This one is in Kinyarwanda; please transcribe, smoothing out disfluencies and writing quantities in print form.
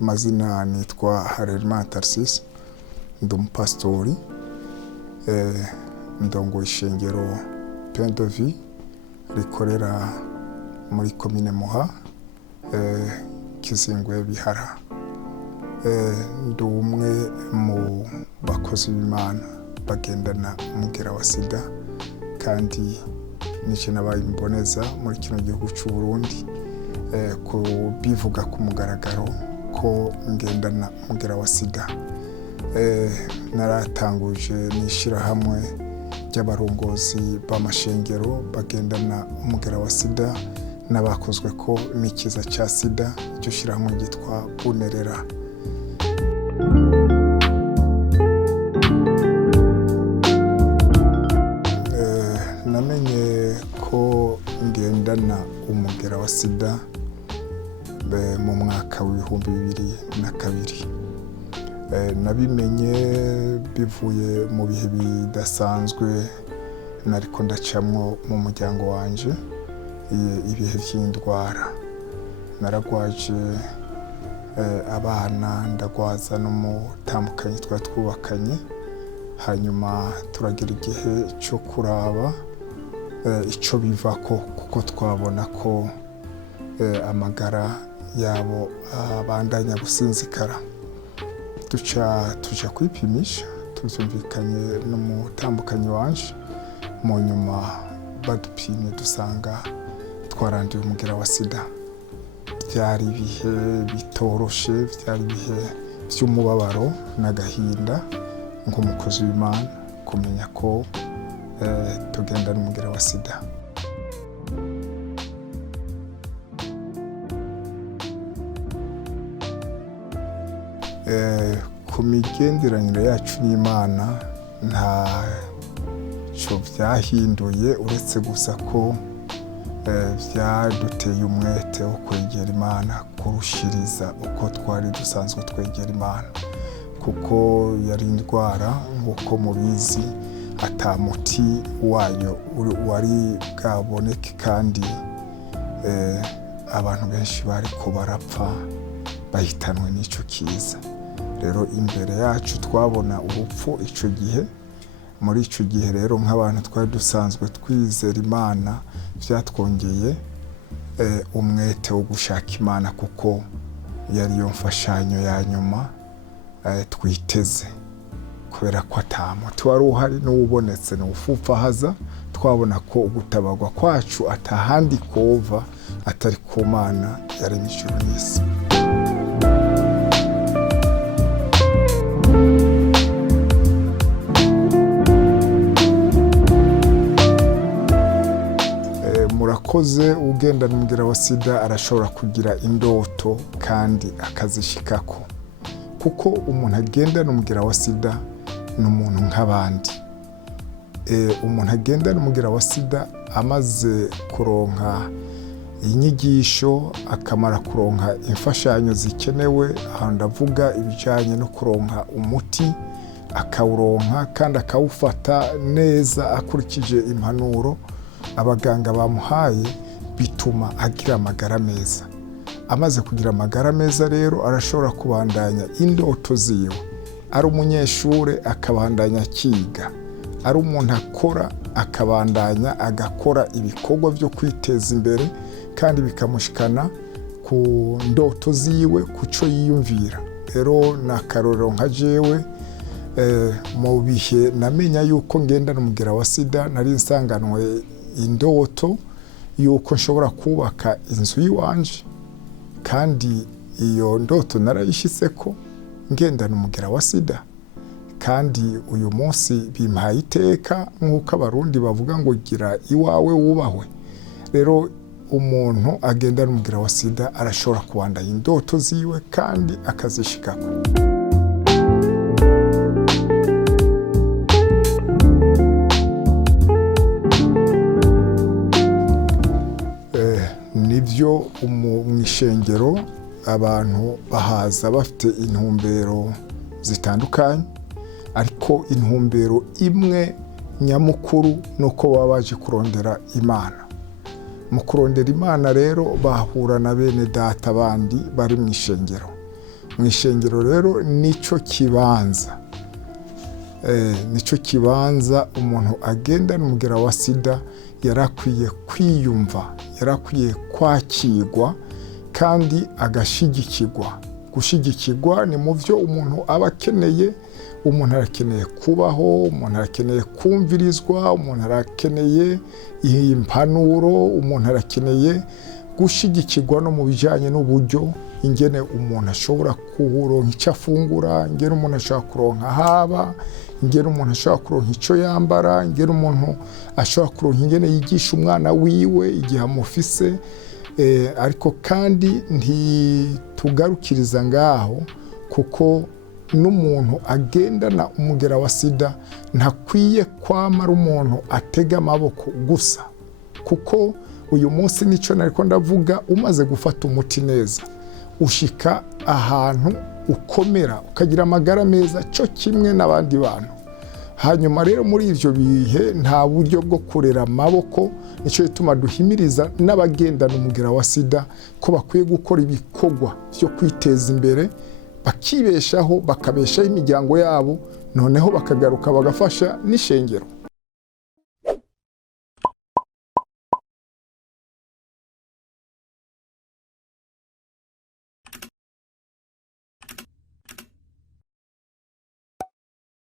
amazina nitwa Harerimana Tarcisse, ndi umupasitori, ndongoye ishengero Pain de Vie rikorera muri komine Muha, Kizingwe Bihara. Ndi umwe mu bakozi b'Imana bagendana umugera wa sida, kandi nico nabaye imboneza muri kino gihugu cy'u Burundi, bivuga ku mugaragaro ko ngendana umugera wa sida. Naratanguje n'ishirahamwe ry'abarongozi b'amashengero bagendana umugera wa sida n'abakozwe ko n'ikiza cya sida, iryo shirahamwe ryitwa Bunerera. Namenye ko ngendana umugera wa sida mu mwaka w'2002. Nabimenye bivuye mu bihe bidasanzwe nariko ndacamwo mu muryango wanje, ibihe vy'indwara. Naragwaje abana, ndagwaza n'umutambukanyi twari twubakanye, hanyuma turagira igihe cyo kuraba ico bivako, kuko twabona ko amagara yabo abandanya gusinzikara. Tuja kwipimisha, tuvyumvikanye n'umutambukanyi wanje, mu nyuma badupimye dusanga twaranduye umugera wa sida. Byari ibihe bitoroshe, byari ibihe by'umubabaro n'agahinda nk'umukozi w'Imana kumenya ko tugendana umugera wa sida. Ku migenderanire yacu n'Imana ntaco vyahinduye, uretse gusa ko vyaduteye umwete wo kwegera Imana kurushiriza uko twari dusanzwe twegera Imana, kuko yari indwara nk'uko mubizi ata muti wayo wari bwaboneke, kandi abantu benshi bariko barapfa bahitanwe n'ico kiza. Rero imbere yacu twabona urupfu ico gihe. Muri ico gihe rero nk'abantu twari dusanzwe twizera Imana, vyatwongeye umwete wo gushaka Imana, kuko yari yo mfashanyo ya nyuma twiteze, kubera ko ata muti wari uhari n'ubonetse n'ufupfahaza. Twabona ko ugutabarwa kwacu atahandi kova atari ku Mana yaremye ijuru n'isi. Murakoze. Ugendana umugera wa sida arashobora kugira indoto kandi akazishikako, kuko umuntu agendana umugera wa sida ni umuntu nk'abandi. Umuntu agendana umugera wa sida amaze kuronka inyigisho, akamara kuronka imfashanyo zikenewe, aho ndavuga ibijanye no kuronka umuti, akawuronka kandi akawufata neza akurikije impanuro abaganga bamuhaye, bituma agira amagara meza. Amaze kugira amagara meza rero arashobora kubandanya indoto ziwe. Ari umunyeshure akabandanya akiga, ari umuntu akora akabandanya agakora ibikorwa byo kwiteza imbere, kandi bikamushikana ku ndoto ziwe, kuco yiyumvira. Rero nakarorero nka jewe, mu bihe namenya yuko ngendana umugera wa sida, nari nsanganwe indoto yuko nshobora kubaka inzu yiwanje, kandi iyo ndoto narayishitseko ngendana umugera wa sida. Kandi uyu munsi bimpaye iteka, nk'uko abarundi bavuga ngo gira iwawe wubahwe. Rero umuntu agendana umugera wa sida arashobora kubandanya indoto ziwe kandi akazishikako. Nivyo mw'ishengero abantu bahaza bafite intumbero zitandukanye, ariko intumbero imwe nyamukuru nuko baba baje kurondera Imana. Mu kurondera Imana rero bahura na bene data bandi bari mw'ishengero. mu ishengero rero nico kibanza umuntu agendana umugera wa sida yarakwiye kwiyumva, yarakwiye kwakirwa kandi agashigikirwa. Gushigikirwa ni mu byo umuntu aba akeneye. Umuntu arakeneye kubaho, umuntu arakeneye kumvirizwa, umuntu arakeneye impanuro, umuntu arakeneye gushigikirwa no mu bijyanye n'uburyo ingene umuntu ashobora kuronka icyo afungura, ingene umuntu ashobora kuronka haba, ingene umuntu ashobora kuronka icyo yambara, ingene umuntu ashobora kuronka ingene yigisha umwana wiwe igihe amufise. Ariko kandi ntitugarukiriza ngaho, kuko n'umuntu agendana umugera wa sida ntakwiye kwamara umuntu atega amaboko gusa, kuko uyu munsi nicyo nariko ndavuga, umaze gufata umuti neza ushika ahantu ukomera ukagira amagara meza cyo kimwe n'abandi bantu. Hanyuma rero muri ivyo bihe nta buryo bwo kurera amaboko, nicyo gituma duhimiriza n'abagendana umugera wa sida ko bakwiye gukora ibikorwa byo kwiteza imbere, bakibeshaho, bakabeshaho imiryango yabo, noneho bakagaruka bagafasha n'ishengero.